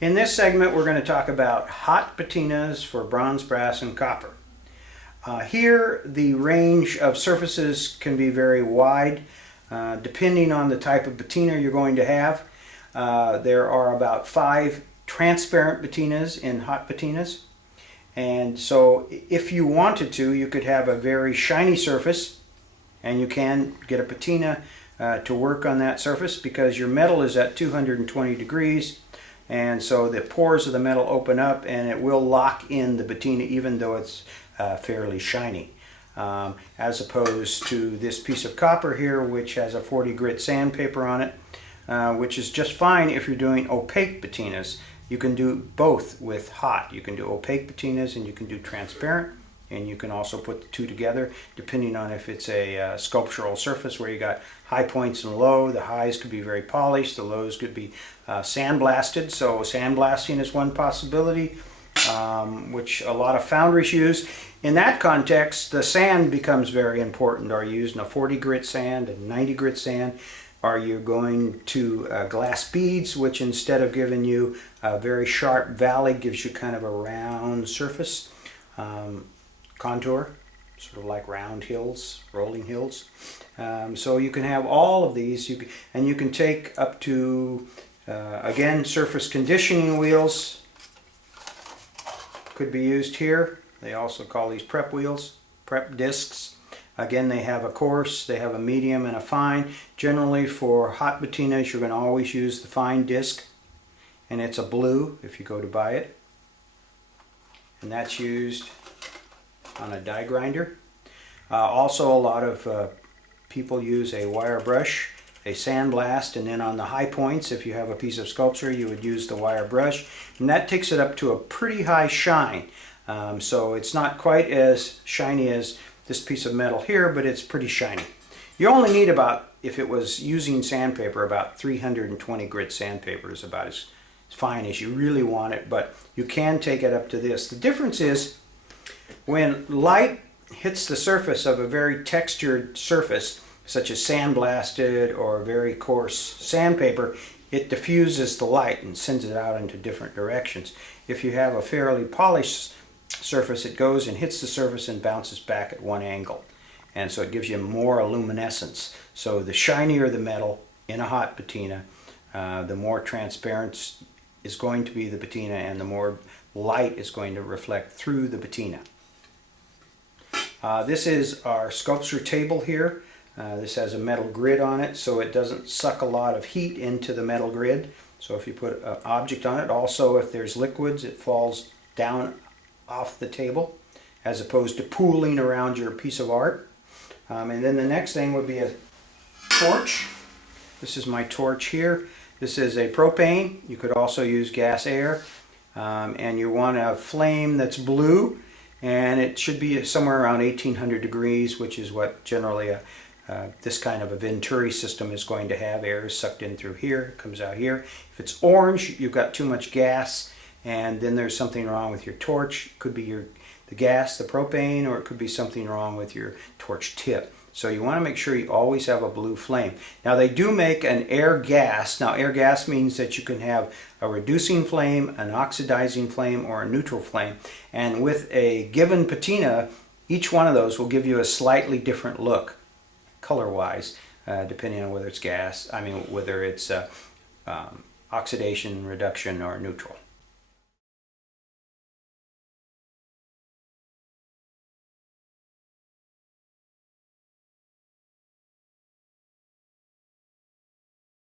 In this segment, we're going to talk about hot patinas for bronze, brass, and copper. Here, the range of surfaces can be very wide, depending on the type of patina you're going to have. There are about 5 transparent patinas in hot patinas. And so if you wanted to, you could have a very shiny surface, and you can get a patina to work on that surface because your metal is at 220 degrees. And so the pores of the metal open up and it will lock in the patina even though it's fairly shiny. As opposed to this piece of copper here, which has a 40 grit sandpaper on it, which is just fine if you're doing opaque patinas. You can do both with hot. You can do opaque patinas and you can do transparent, and you can also put the two together depending on if it's a sculptural surface where you got high points and low. The highs could be very polished, the lows could be sandblasted. So sandblasting is one possibility, which a lot of foundries use. In that context, the sand becomes very important. Are you using a 40 grit sand, a 90 grit sand? Are you going to glass beads, which instead of giving you a very sharp valley, gives you kind of a round surface contour, sort of like round hills, rolling hills. So you can have all of these, and you can take up to, again, surface conditioning wheels could be used here. They also call these prep wheels, prep discs. Again, they have a coarse, they have a medium, and a fine. Generally, for hot patinas, you're going to always use the fine disc, and it's a blue if you go to buy it. And that's used on a die grinder. Also, a lot of people use a wire brush, a sandblast, and then on the high points, if you have a piece of sculpture, you would use the wire brush, and that takes it up to a pretty high shine. So it's not quite as shiny as this piece of metal here, but it's pretty shiny. You only need about, if it was using sandpaper, about 320 grit sandpaper is about as fine as you really want it, but you can take it up to this. The difference is when light hits the surface of a very textured surface, such as sandblasted or very coarse sandpaper, it diffuses the light and sends it out into different directions. If you have a fairly polished surface, it goes and hits the surface and bounces back at one angle, and so it gives you more luminescence. So the shinier the metal in a hot patina, the more transparent is going to be the patina, and the more light is going to reflect through the patina. This is our sculpture table here. This has a metal grid on it, so it doesn't suck a lot of heat into the metal grid. So if you put an object on it, also if there's liquids, it falls down off the table as opposed to pooling around your piece of art. And then the next thing would be a torch. This is my torch here. This is a propane. You could also use gas air. And you want a flame that's blue, and it should be somewhere around 1800 degrees, which is what generally this kind of a Venturi system is going to have. Air is sucked in through here, comes out here. If it's orange, you've got too much gas, and then there's something wrong with your torch. It could be the gas, the propane, or it could be something wrong with your torch tip. So you want to make sure you always have a blue flame. Now they do make an air gas. Now air gas means that you can have a reducing flame, an oxidizing flame, or a neutral flame. And with a given patina, each one of those will give you a slightly different look, color-wise, depending on whether it's gas, whether it's oxidation, reduction, or neutral.